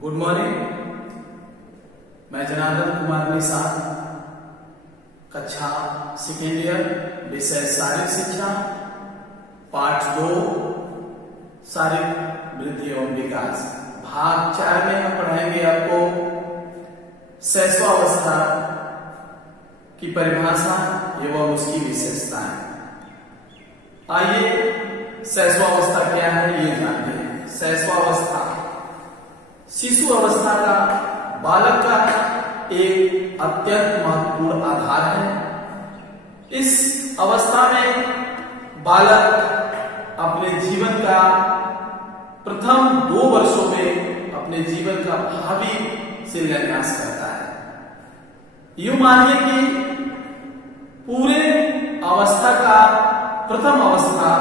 Good morning. मैं जनार्दन कुमार निषाद, कक्षा second year, विषय शारीरिक शिक्षा, पाठ 2 शारीरिक वृद्धि एवं विकास, भाग 4 में हम पढ़ाएंगे आपको शैशवावस्था की परिभाषा एवं उसकी विशेषताएं। आइए शैशवावस्था क्या है ये जानते हैं। शैशवावस्था शिशु अवस्था का, बालक का एक अत्यंत महत्वपूर्ण आधार है। इस अवस्था में बालक अपने जीवन का प्रथम 2 वर्षों में अपने जीवन का भावी शिलान्यास करता है। यूं मानिए कि पूरे अवस्था का प्रथम अवस्था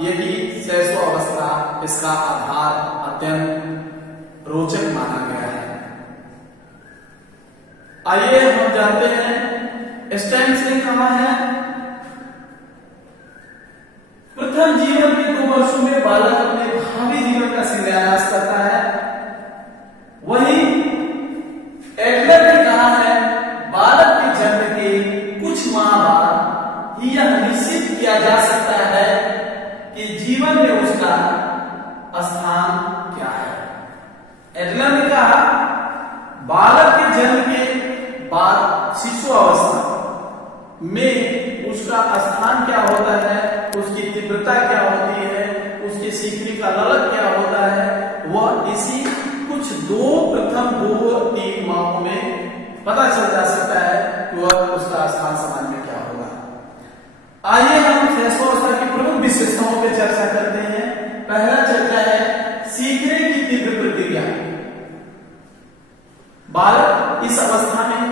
यही शैशवावस्था, इसका आधार अत्यंत रोचक माना गया है। आइए हम जानते हैं स्टैंस ने कहा है प्रथम जीवन के 2 वर्षों में बालक अपने भावी जीवन का शिलान्यास करता है। वहीं एडलर ने कहा है बालक के जन्म के कुछ माह बाद ही यह निश्चित किया जा सकता है कि जीवन में उसका स्थान क्या है। एडलर ने कहा बालक के जन्म के बाद शिशु अवस्था में उसका स्थान क्या होता है, उसकी तीव्रता क्या होती है, उसके सीखने का ललक क्या होता है, वह इसी कुछ प्रथम 2-3 माहों में पता चल जा सकता है कि वह उसका स्थान समाज में क्या होगा। आइए हम शैशवावस्था की प्रमुख विशेषताओं पर चर्चा करते हैं। पहला चर्चा है सीखने की तीव्र प्रक्रिया। बालक इस अवस्था में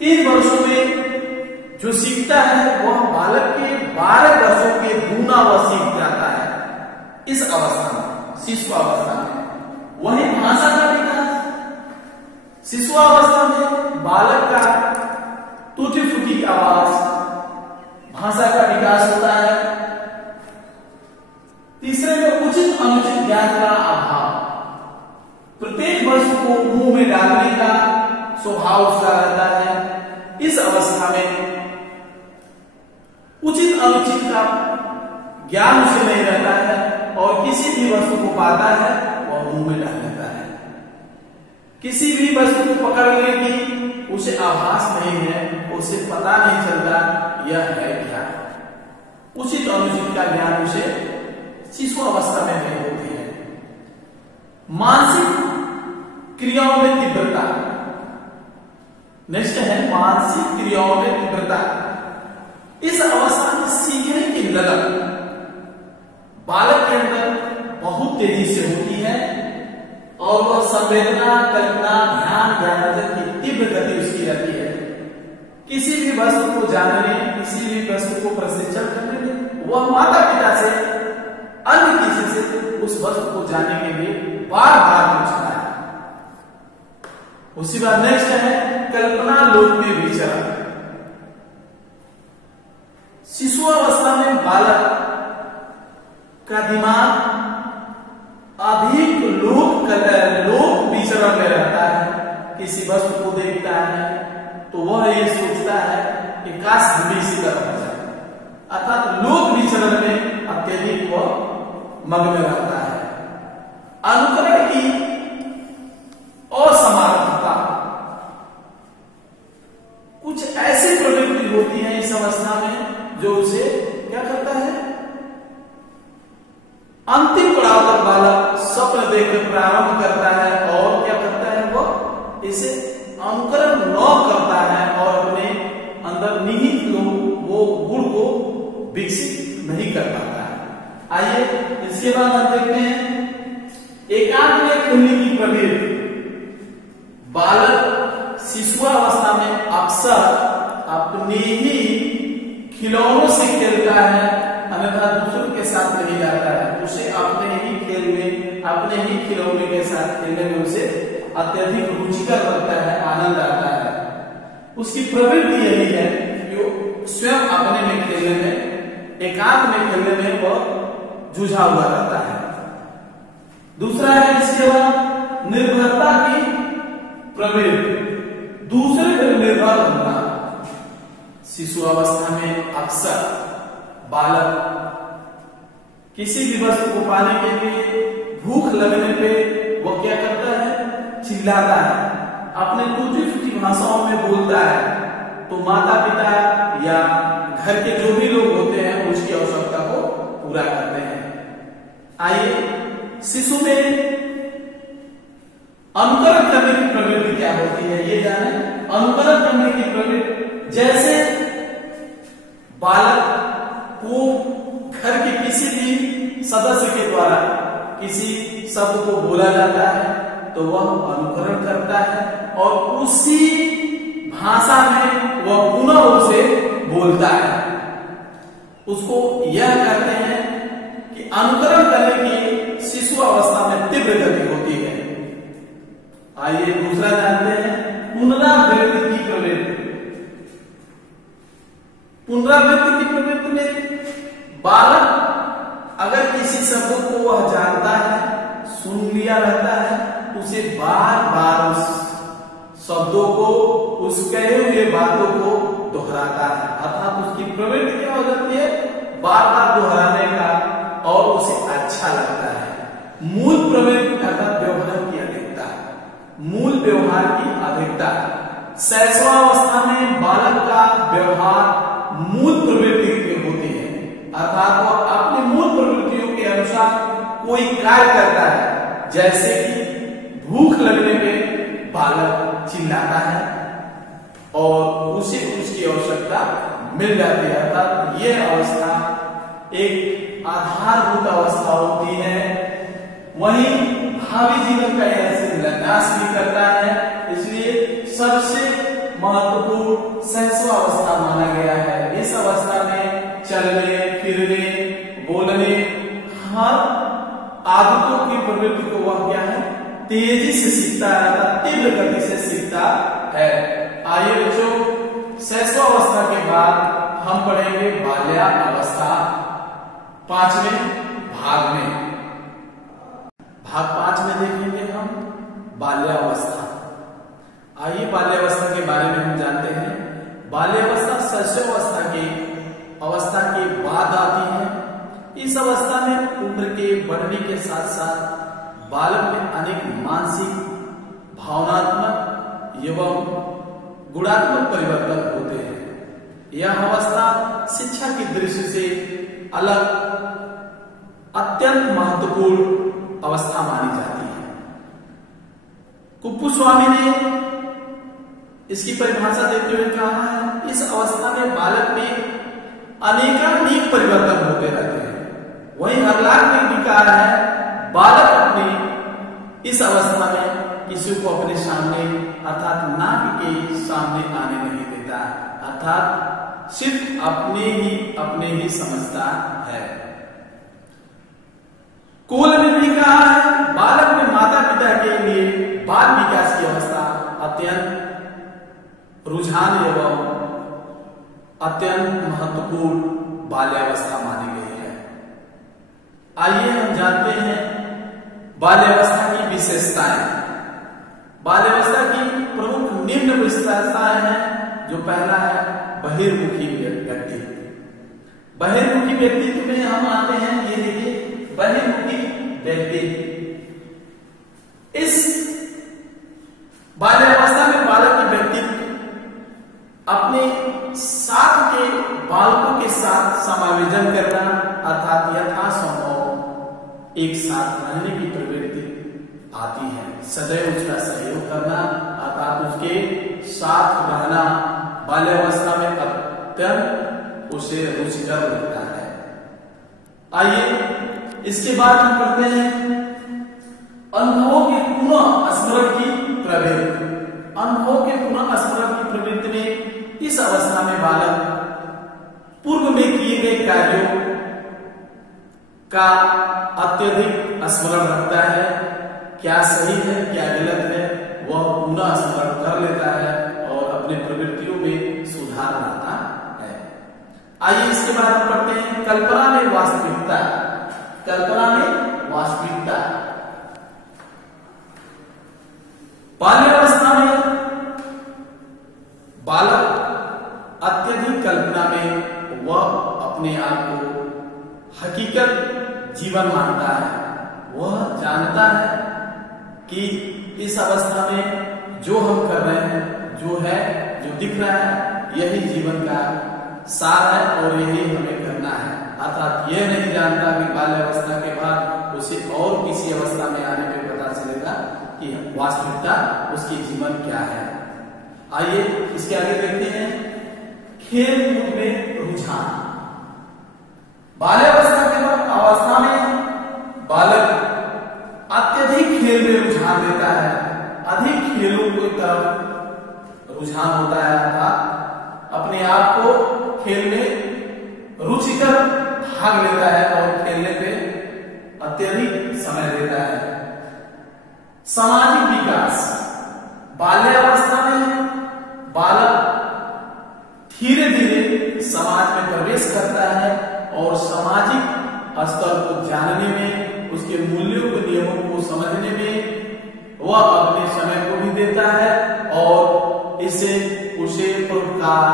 3 वर्षों में जो सीखता है वह बालक के 12 वर्षों के दूना वह सीख जाता है इस अवस्था में, शिशु अवस्था में। वही भाषा का विकास, शिशु अवस्था में बालक का टूटी फूटी आवाज, भाषा का विकास होता है। तीसरे में उचित अनुचित ज्ञान का अभाव, प्रत्येक वस्तु को मुंह में डालने का स्वभाव उसका रहता है। इस अवस्था में उचित अनुचित का ज्ञान उसे नहीं रहता है और किसी भी वस्तु को पाता है वह मुंह में डाल लेता है। किसी भी वस्तु को पकड़ने की उसे आभास नहीं है, उसे पता नहीं चलता यह है क्या। उचित अनुचित का ज्ञान उसे शिशु अवस्था में नहीं होती है। मानसिक क्रियाओं में तीव्रता, नेक्स्ट है मानसिक क्रियाओं में तीव्रता। इस अवस्था में सीखने की ललक बालक के अंदर बहुत तेजी से होती है और वह संवेदना, कल्पना, ध्यान, ज्ञानार्जन की तीव्र गति उसकी रहती है। किसी भी वस्तु को जानने, किसी भी वस्तु को प्रशिक्षण करने में वह माता पिता से, अन्य किसी से उस वस्तु को जानने के लिए बार बार पूछता है। उसी बात नेक्स्ट है कल्पना लोक में विचरण। शिशु अवस्था में बालक का दिमाग अधिक लोक विचरण में रहता है। किसी वस्तु को देखता है तो वह ये सोचता है कि काश हम इसी तरह हो जाए, अर्थात लोक विचरण में अत्यधिक वह मग्न रहता है। अनुकरण की असमर्थता, कुछ ऐसी प्रवृत्ति होती है इस अवस्था में जो उसे क्या करता है, अंतिम पड़ाव तक बालक स्वप्न देखकर प्रारंभ करता है और क्या करता है वह इसे अनुकरण न करता है और अपने अंदर निहित वो गुण को विकसित नहीं कर पाता है। आइए इसके बाद हम देखते हैं एकांत में खेलने की प्रवृत्ति। बालक शिशु अवस्था में अक्सर अपने ही खिलौनों से खेलता है, अन्यथा दूसरों के साथ नहीं जाता है। उसे अपने ही खेल में, अपने ही खिलौने के साथ खेलने में उसे अत्यधिक रुचिकर लगता है, आनंद आता है। उसकी प्रवृत्ति यही है कि स्वयं अपने में खेलने में, एकांत में खेलने में वह जुझा हुआ रहता है। दूसरा है इसके बाद निर्भरता की प्रवृत्ति, दूसरे पर निर्भर होना। शिशु अवस्था में अक्सर बालक किसी भी वस्तु को पाने के लिए भूख लगने पे वो क्या करता है, चिल्लाता है, अपने टूटी फूटी भाषाओं में बोलता है। तो माता पिता या घर के जो भी लोग होते हैं उसकी आवश्यकता को पूरा करते हैं। आइए शिशु में अनुकरण करने की प्रवृत्ति क्या होती है ये जाने। अनुकरण करने की प्रवृत्ति, जैसे बालक को घर के किसी भी सदस्य के द्वारा किसी शब्द को बोला जाता है तो वह अनुकरण करता है और उसी भाषा में वह पुनः उसे बोलता है। उसको यह कहते हैं कि अनुकरण करने की शिशु अवस्था में तीव्र गति होती है। आइए दूसरा जानते हैं, पुनरावृत्ति की प्रवृत्ति। पुनरावृत्ति की प्रवृत्ति में बालक अगर किसी शब्द को वह जानता है, सुन लिया रहता है, उसे बार बार उस शब्दों को, उस कहे हुए बातों को दोहराता है। अर्थात उसकी प्रवृत्ति क्या हो जाती है, बार बार दोहराने का, और उसे अच्छा लगता है। मूल प्रवृत्ति अर्थात व्यवहार की अधिकता, मूल व्यवहार की अधिकता। शैशवावस्था में बालक का व्यवहार मूल प्रवृत्ति की होती है, अर्थात वह अपनी मूल प्रवृत्तियों के अनुसार कोई कार्य करता है। जैसे कि भूख लगने में बालक चिल्लाता है और उसे उसकी आवश्यकता मिल जाती है। अर्थात यह अवस्था एक आधारभूत अवस्था होती है। वहीं भावी जीवन का यह शिलान्यास भी करता है, इसलिए सबसे महत्वपूर्ण शैशवावस्था माना गया है। इस अवस्था में चलने फिरने बोलने हर आदतों की प्रवृत्ति को वह क्या है, तेजी से सीखता है, तीव्र गति से सीखता है। आइए बच्चों, शैशवावस्था के बाद हम पढ़ेंगे बाल्यावस्था 5वें भाग में। भाग 5 में देखेंगे हम बाल्यावस्था। आइए बाल्यावस्था के बारे में हम जानते हैं। बाल्यावस्था शैशवावस्था की अवस्था के बाद आती है। इस अवस्था में उम्र के बढ़ने के साथ साथ बालक में अनेक मानसिक, भावनात्मक एवं गुणात्मक परिवर्तन होते हैं। यह अवस्था शिक्षा की दृष्टि से अलग अत्यंत महत्वपूर्ण अवस्था मानी जाती है। कुप्पुस्वामी ने इसकी परिभाषा देते हुए कहा है, इस अवस्था में बालक में अनेकानेक परिवर्तन होते रहते हैं। वहीं हरलाल ने भी कहा है, बालक अपनी इस अवस्था में किसी को अपने सामने अर्थात नाक के सामने आने नहीं देता, अर्थात सिर्फ अपने ही समझता है। कोल ने भी कहा है, बालक में माता पिता के लिए बाल विकास की अवस्था अत्यंत रुझान एवं अत्यंत महत्वपूर्ण बाल्यावस्था मानी गई है। आइए हम जानते हैं बाल्यावस्था की विशेषताएं। बाल्यावस्था की प्रमुख निम्न विशेषताएं हैं। जो पहला है बहिर्मुखी व्यक्तित्व। बहिर्मुखी व्यक्तित्व में हम आते हैं, ये देखिए बहिर्मुखी व्यक्तित्व। इस बाल्यावस्था में बालक की व्यक्तित्व अपने साथ के बालकों के साथ समायोजन करना, अर्थात यथासंभव एक साथ रहने की प्रवृत्ति आती है। सदैव उसका सहयोग करना, अर्थात उसके साथ रहना बाल्यावस्था में अत्यंत उसे रुचिकर लगता है। आइए इसके बाद हम पढ़ते हैं अनुभवों के पुनः स्मरण की प्रवृत्ति। अनुभव के पुनः स्मरण की प्रवृत्ति में इस अवस्था में बालक पूर्व में किए गए कार्यों का अत्यधिक स्मरण रखता है। क्या सही है क्या गलत है वह पुनः स्मरण कर लेता है और अपने प्रवृत्तियों में सुधार लाता है। आइए इसके बाद हम पढ़ते हैं कल्पना में वास्तविकता। कल्पना में वास्तविकता बाल्यावस्था में बालक अत्यधिक कल्पना में वह अपने आप को हकीकत जीवन मानता है। वह जानता है कि इस अवस्था में जो हम कर रहे हैं, जो है, जो दिख रहा है, यही जीवन का सार है और यही हमें करना है। अर्थात यह नहीं जानता कि बाल्यावस्था के बाद उसे और किसी अवस्था में आने में पता चलेगा कि वास्तविकता उसकी जीवन क्या है। आइए इसके आगे देखते हैं खेल कूद में रुझान। बाल्यावस्था के बाद अवस्था में बालक अत्यधिक खेल में रुझान देता है, अधिक खेलों की तरफ रुझान होता है, अर्थात अपने आप को खेल में रुचिकर भाग लेता है और खेलने पे अत्यधिक समय देता है। सामाजिक विकास, बाल्यावस्था में बालक धीरे धीरे समाज में प्रवेश करता है और सामाजिक स्तर को जानने में, उसके मूल्यों को, नियमों को समझने में वह अपने समय को भी देता है और इससे उसे परोपकार,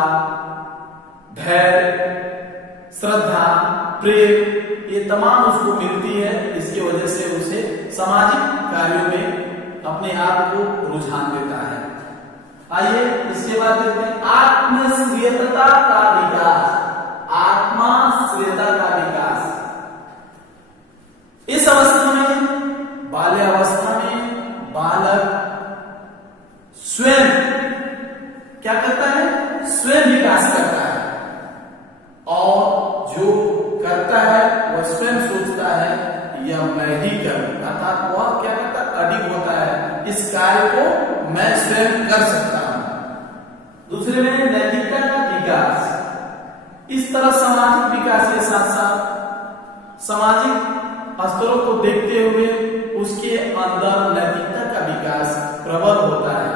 धैर्य, श्रद्धा, प्रेम ये तमाम उसको मिलती है। इसकी वजह से उसे सामाजिक कार्यों में अपने आप को रुझान देता है। आइए इसके बाद देखते हैं आत्मश्रेयता का विकास। आत्मश्रेयता का विकास, इस अवस्था में, बाल्यावस्था में बालक स्वयं क्या करता है? स्वयं विकास करता है और जो करता है वह स्वयं सोचता है यह मैं ही करूं, अर्थात वह क्या करता है? अडिग होता है, इस कार्य को मैं स्वयं कर सकता हूं। दूसरे में नैतिकता का विकास। इस तरह सामाजिक विकास के साथ साथ सामाजिक स्तरों को देखते हुए उसके अंदर नैतिकता का विकास प्रबल होता है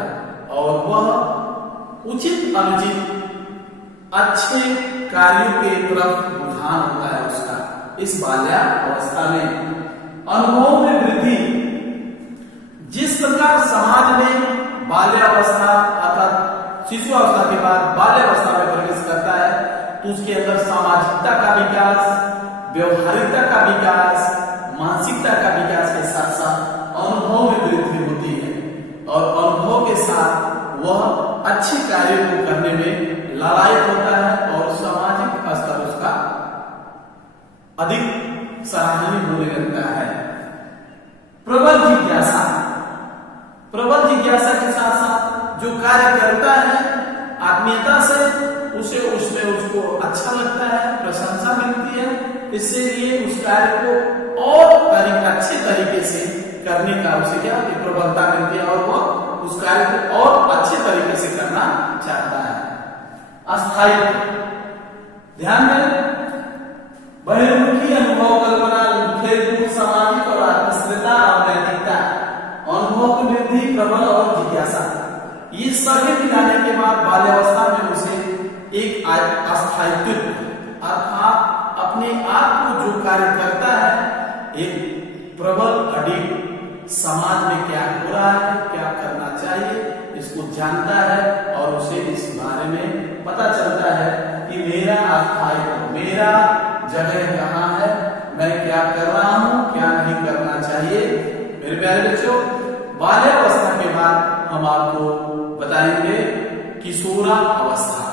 और वह उचित अनुचित अच्छे कार्यों के तरफ रुझान होता है उसका। इस बाल्यावस्था में अनुभव में वृद्धि, जिस प्रकार समाज में बाल्यावस्था अर्थात शिशु अवस्था के बाद बाल्यावस्था में प्रवेश करता है तो उसके अंदर सामाजिकता का विकास, व्यवहारिकता का विकास, मानसिकता का विकास के साथ साथ अनुभव में वृद्धि होती है और अनुभव के साथ वह अच्छे कार्यों को करने में लालायित होता है और सामाजिक स्तर उसका अधिक सराहनीय होने लगता है। प्रबल जिज्ञासा, प्रबल जिज्ञासा के साथ साथ जो कार्य करता है आत्मीयता से उसे उसमें उसको अच्छा लगता है, प्रशंसा मिलती है, इसलिए उस कार्य को और अच्छे तरीके से करने का उसे क्या प्रबलता मिलती है और वह उस कार्य को और अच्छे तरीके से करना चाहता है। अस्थायी, ध्यान दें, बहिर्मुखी अनुभव, कल्पना, खेलकूद, सामाजिक और आत्मश्रेयता और नैतिकता, अनुभव की वृद्धि, प्रबल और जिज्ञासा, ये सभी मिलाने के बाद बाल्यावस्था में उसे एक अस्थायित्व अर्थात अपने आप को जो कार्य करता है एक प्रबल अडिग, समाज में क्या हो रहा है, क्या करना चाहिए, इसको जानता है और उसे इस बारे में पता चलता है कि मेरा अस्थायित्व, मेरा जगह कहाँ है, मैं क्या कर रहा हूँ, क्या नहीं करना चाहिए। मेरे प्यारे बच्चों, बाल्यावस्था के बाद हम आपको बताएंगे किशोरावस्था।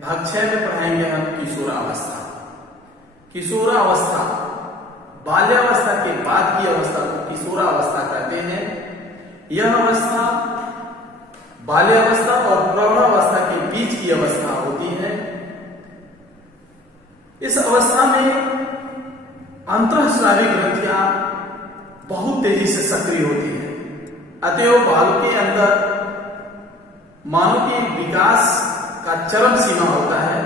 भाग 6 में पढ़ाएंगे हम किशोरावस्था। किशोरावस्था बाल्यावस्था के बाद की अवस्था को किशोरावस्था कहते हैं। यह अवस्था बाल्यावस्था और प्रौढ़ावस्था के बीच की अवस्था होती है। इस अवस्था में अंतःस्रावी ग्रंथियां बहुत तेजी से सक्रिय होती है, अतएव बालक के अंदर मानव के विकास का चरम सीमा होता है।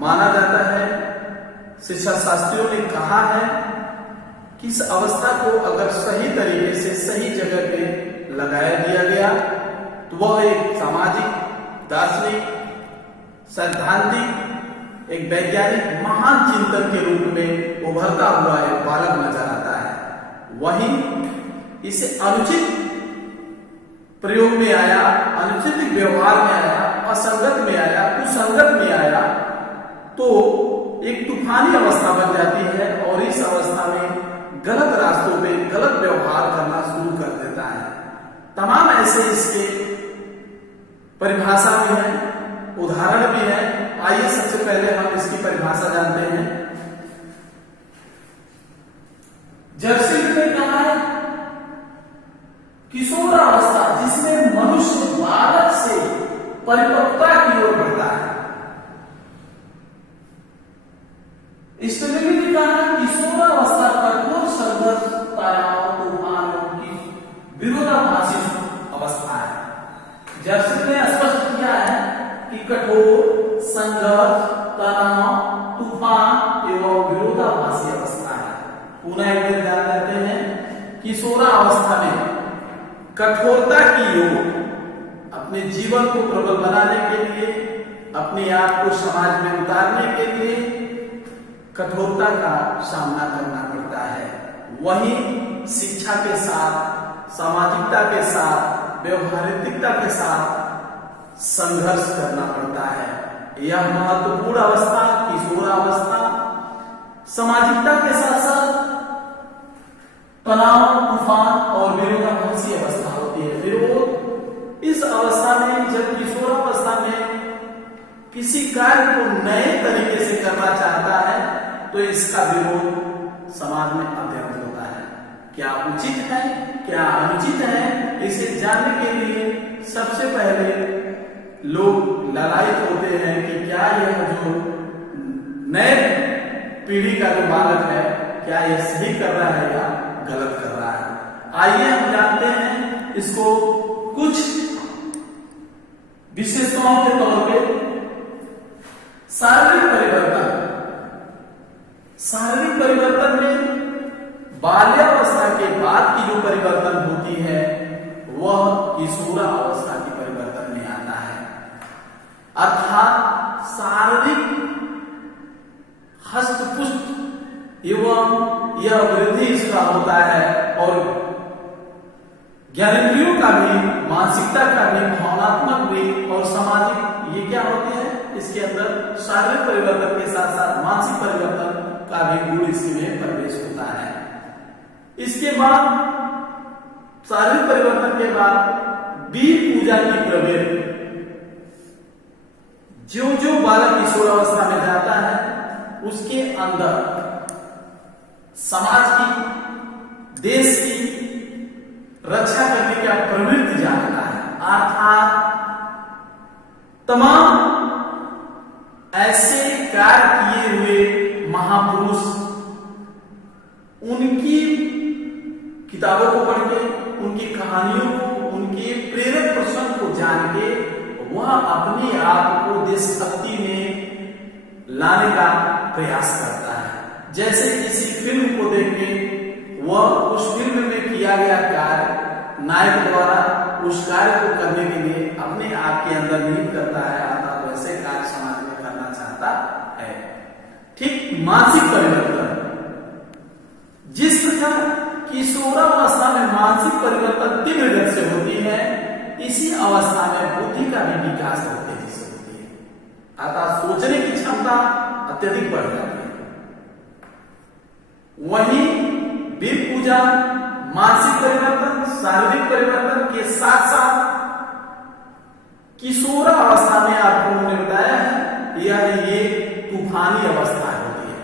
माना जाता है, शिक्षा शास्त्रियों ने कहा है कि इस अवस्था को अगर सही तरीके से सही जगह पे लगाया दिया गया तो वह एक सामाजिक, दार्शनिक, सैद्धांतिक, एक वैज्ञानिक महान चिंतन के रूप में उभरता हुआ एक बालक नजर आता है। वहीं इसे अनुचित प्रयोग में आया, अनुचित व्यवहार में आया, असंगत में आया, कुसंगत में आया, तो एक तूफानी अवस्था बन जाती है और इस अवस्था में गलत रास्तों पे गलत व्यवहार करना शुरू कर देता है। तमाम ऐसे इसके परिभाषा भी है, उदाहरण भी है। आइए सबसे पहले हम इसकी परिभाषा जानते हैं। जर्सी ने कहा है किशोरावस्था जिसमें मनुष्य बालक से परिपक्वता की ओर बढ़ता है। स्टेनली ने कहा किशोरावस्था कठोर संघर्ष, तनाव, तूफानों की विरोधाभासी अवस्था है। जर्सी ने स्पष्ट किया है कि कठोर संघर्ष, तनाव, तूफान एवं विरोधाभासी अवस्था है। पुनः एक बार ध्यान देते हैं, किशोरावस्था में कठोरता की ओर, अपने जीवन को प्रबल बनाने के लिए, अपने आप को समाज में उतारने के लिए कठोरता का सामना करना पड़ता है। वहीं शिक्षा के साथ, सामाजिकता के साथ, व्यवहारिकता के साथ संघर्ष करना पड़ता है। यह महत्वपूर्ण अवस्था किशोरावस्था सामाजिकता के साथ साथ तनाव, तूफान और विरोधाभासी अवस्था होती है। विरोध इस अवस्था में, जब किशोरावस्था में किसी कार्य को नए तरीके से करना चाहता है तो इसका विरोध समाज में अत्यंत होता है। क्या उचित है, क्या अनुचित है, इसे जानने के लिए सबसे पहले लोग ललायित होते हैं कि क्या यह जो नए पीढ़ी का जो बालक है, क्या यह सही कर रहा है या गलत कर रहा है। आइए हम जानते हैं इसको कुछ विशेषताओं के तौर पे। शारीरिक परिवर्तन, शारीरिक परिवर्तन में बाल्यावस्था के बाद की जो परिवर्तन होती है वह किशोरावस्था की परिवर्तन में आता है। अर्थात शारीरिक हस्तपुष्ट एवं यह वृद्धि इसका होता है और ज्ञानेंद्रियों का भी, मानसिकता का भी, भावनात्मक भी और सामाजिक, ये क्या होते हैं इसके अंदर शारीरिक परिवर्तन के साथ साथ मानसिक परिवर्तन का भी गुण इसमें प्रवेश होता है। इसके बाद शारीरिक परिवर्तन के बाद वीर पूजा की प्रवृत्ति, जो जो बालक किशोरावस्था में जाता है उसके अंदर समाज की, देश की रक्षा करने का प्रवृत्ति जानता है। अर्थात तमाम ऐसे कार्य किए हुए महापुरुष, उनकी किताबों को पढ़ के, उनकी कहानियों को, उनके प्रेरक प्रसंग को जान के वह अपने आप को देशभक्ति में लाने का प्रयास करता है। जैसे किसी फिल्म को देख के वह उस फिल्म में किया गया कार्य नायक द्वारा उस कार्य को करने के लिए अपने आप के अंदर निहित करता है, अर्थात वैसे कार्य समाज में करना चाहता है। ठीक मानसिक परिवर्तन, जिस प्रकार किशोरावस्था में मानसिक परिवर्तन तीव्र गति से होती है, इसी अवस्था में बुद्धि का भी विकास बहुत तेजी से होती है, अर्थात सोचने की क्षमता अत्यधिक बढ़ जाती है। वहीं वीर पूजा मानसिक परिवर्तन, शारीरिक परिवर्तन के साथ साथ किशोरावस्था में आपको उन्होंने बताया है यह ये तूफानी अवस्था होती है।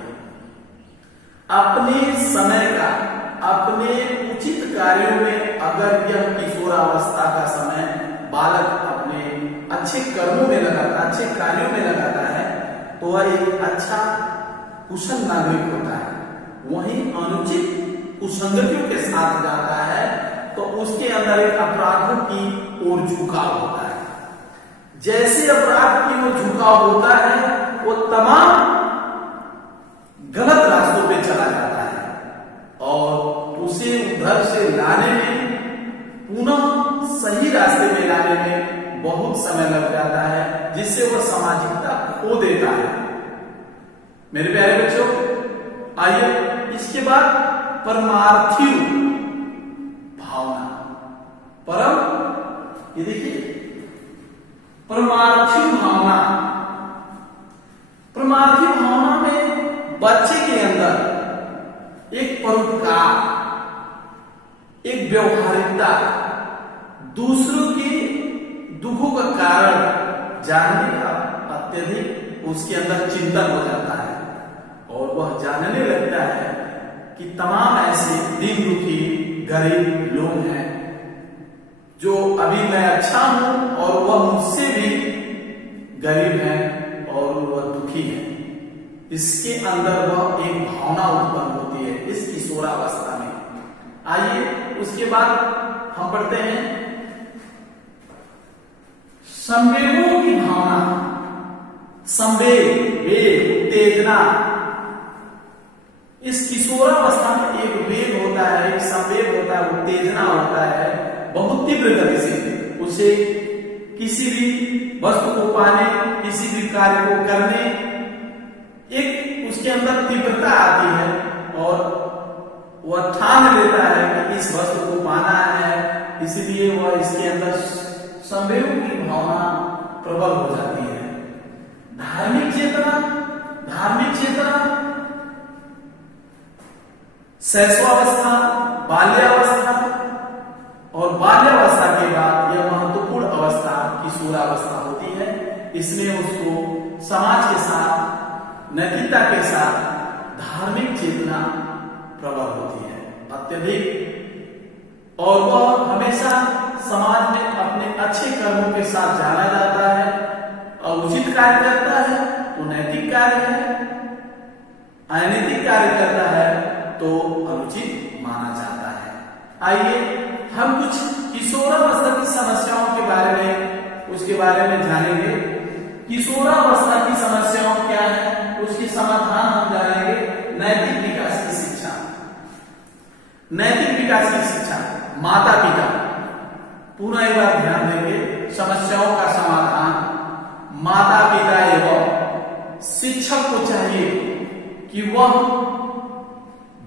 अपने समय का, अपने उचित कार्यों में अगर यह किशोरावस्था का समय बालक अपने अच्छे कर्मों में लगाता, अच्छे कार्यों में लगाता है तो वह एक अच्छा कुशल नागरिक होता है। वहीं अनुचित कुसंगतियों के साथ जाता है तो उसके अंदर एक अपराधों की ओर झुकाव होता है। जैसे अपराध की ओर झुकाव होता है वो तमाम गलत रास्तों पे चला जाता है और उसे उधर से लाने में, पुनः सही रास्ते में लाने में बहुत समय लग जाता है, जिससे वह सामाजिकता खो देता है। मेरे प्यारे बच्चों, आइए इसके बाद परमार्थी भावना, परम ये देखिए परमार्थी भावना। परमार्थी भावना में बच्चे के अंदर एक परोपकार, एक व्यवहारिकता, दूसरों के दुखों का कारण जानने का अत्यधिक उसके अंदर चिंतन हो जाता है और वह जानने लगता है कि तमाम ऐसे दीन दुखी गरीब लोग हैं जो अभी मैं अच्छा हूं और वह मुझसे भी गरीब है और वह दुखी है। इसके अंदर वह एक भावना उत्पन्न होती है इस किशोरावस्था में। आइए उसके बाद हम पढ़ते हैं संवेगों की भावना। संवेग, वेग, उत्तेजना, इस किशोरावस्था में एक वेग होता है, एक संवेग होता है, उत्तेजना होता है बहुत तीव्र गति से। उसे किसी भी वस्तु को पाने, किसी भी कार्य को करने एक उसके अंदर तीव्रता आती है और वह ठान लेता है कि इस वस्तु को पाना है, इसीलिए वह इसके अंदर संवेगों की भावना प्रबल हो जाती है। धार्मिक चेतना, धार्मिक चेतना शैशवावस्था, बाल्यावस्था और बाल्यावस्था के बाद यह महत्वपूर्ण अवस्था किशोरावस्था होती है। इसमें उसको समाज के साथ, नैतिकता के साथ धार्मिक चेतना प्रबल होती है अत्यधिक, और वह हमेशा समाज में अपने अच्छे कर्मों के साथ जाना जाता है। उचित कार्य करता है तो नैतिक कार्य है, अनैतिक कार्य करता है तो अनुचित माना जाता है। आइए हम कुछ किशोरावस्था की समस्याओं के बारे में उसके बारे में जानेंगे। किशोरावस्था की समस्याओं क्या है, उसके समाधान हम जानेंगे। नैतिक विकास की शिक्षा, नैतिक विकास की शिक्षा, माता पिता पूरा एक बार ध्यान देंगे। समस्याओं का समाधान माता पिता एवं शिक्षक को चाहिए कि वह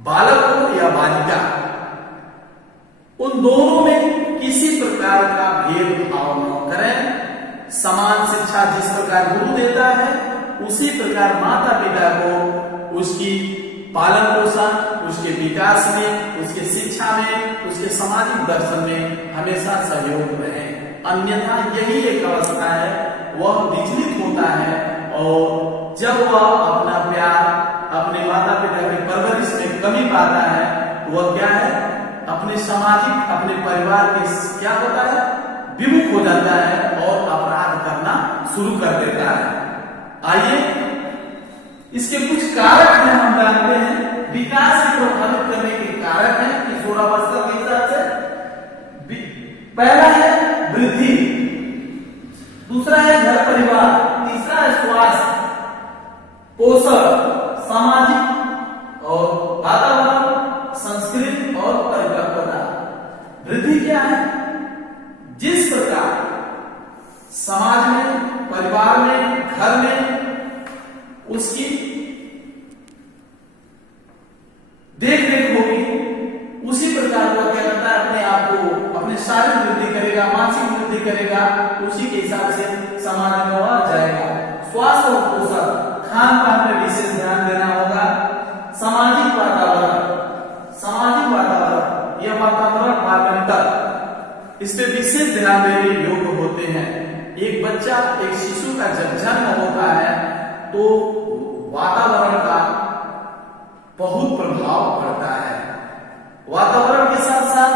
बालक हो या बालिका, उन दोनों में किसी प्रकार का भेदभाव न करें। समान शिक्षा जिस प्रकार गुरु देता है उसी प्रकार माता पिता को उसकी पालन पोषण, उसके विकास में, उसके शिक्षा में, उसके सामाजिक दर्शन में हमेशा सहयोग रहे। अन्यथा यही एक अवस्था है, वह विचलित होता है और जब वह अपना प्यार अपने माता पिता की परवरिश में कमी पाता है तो वह क्या है, अपने सामाजिक, अपने परिवार के क्या होता है, विमुख हो जाता है और अपराध करना शुरू कर देता है। आइए इसके कुछ कारक हैं, हम जानते हैं। विकास को प्रभावित करने के कारक हैं किशोरावस्था के हिसाब से। पहला है वृद्धि, दूसरा है घर परिवार, तीसरा है स्वास्थ्य, पोषण, सामाजिक और वातावरण, संस्कृति और परिपक्वता। वृद्धि क्या है, जिस प्रकार समाज में, परिवार में, घर में उसकी देख रेख होगी, उसी प्रकार वह क्या करता है, अपने आप को, अपने शारीरिक वृद्धि करेगा, मानसिक वृद्धि करेगा, उसी के हिसाब से समाज में वह जाएगा। स्वास्थ्य और पोषण, खान पान में विशेष ध्यान देना होगा। सामाजिक वातावरण, सामाजिक वातावरण, यह वातावरण पारंपरिक, इस पे विशेष ध्यान देने योग्य होते हैं। एक बच्चा, एक शिशु का जब जन्म होता है तो वातावरण का बहुत प्रभाव पड़ता है। वातावरण के साथ साथ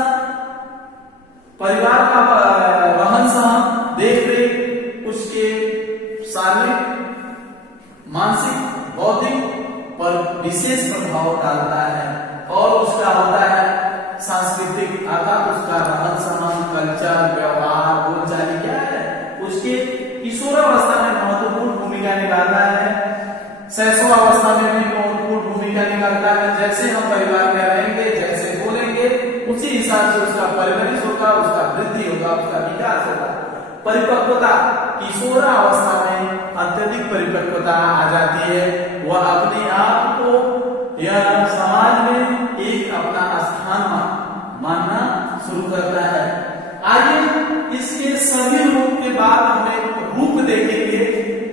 परिवार का रहन सहन, देख रेख, उसके शारीरिक, मानसिक, बौद्धिक पर विशेष प्रभाव डालता है। और उसका होता है सांस्कृतिक, अर्थात उसका रहन सहन, कल्चर, व्यवहार, बोलचाल क्या है, उसके किशोरावस्था में महत्वपूर्ण भूमिका निभाता है। शैशवावस्था में भी महत्वपूर्ण भूमिका निभाता है। जैसे हम परिवार में रहेंगे, जैसे बोलेंगे, उसी हिसाब से उसका परवरिश होगा, उसका वृद्धि होगा, उसका विकास होगा। परिपक्वता, किशोरावस्था में अत्यधिक परिपक्वता आ जाती है। वह अपने आप को या समाज में एक अपना स्थान मानना शुरू करता है। आइए इसके सभी रूप के बाद हमें रूप देखेंगे,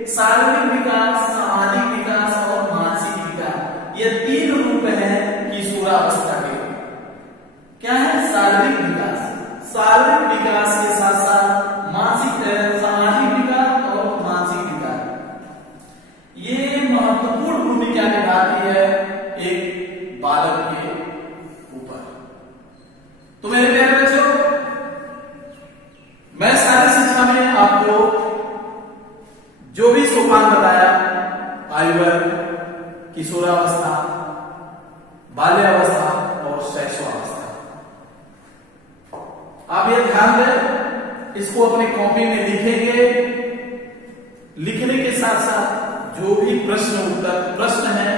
शारीरिक विकास, सामाजिक विकास और मानसिक विकास। ये 3 रूप हैं किशोरावस्था के। क्या है? शारीरिक विकास, शारीरिक विकास के साथ साथ मानसिक, सामाजिक विकास और मानसिक विकास। ये महत्वपूर्ण भूमिका निभाती है एक बालक के ऊपर। तो मेरे प्यारे बच्चों, मैं शारीरिक शिक्षा में आपको जो भी सोपान बताया, आयुवर्ग, किशोरावस्था, बाल्यावस्था और शैशवावस्था, आप ये ध्यान दें, इसको अपने कॉपी में लिखेंगे। लिखने के साथ साथ जो भी प्रश्न है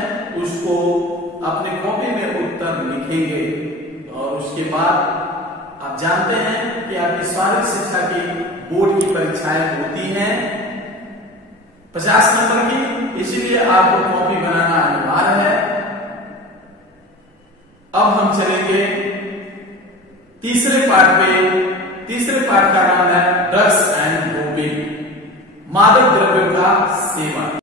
उसको अपने कॉपी में उत्तर लिखेंगे। और उसके बाद आप जानते हैं कि आपकी शारीरिक शिक्षा की बोर्ड की परीक्षाएं होती हैं 50 नंबर की, इसीलिए आपको कॉपी बनाना अनिवार्य है। अब हम चलेंगे तीसरे पाठ पे। तीसरे पाठ का नाम है ड्रग्स एंड डोपिंग, मादक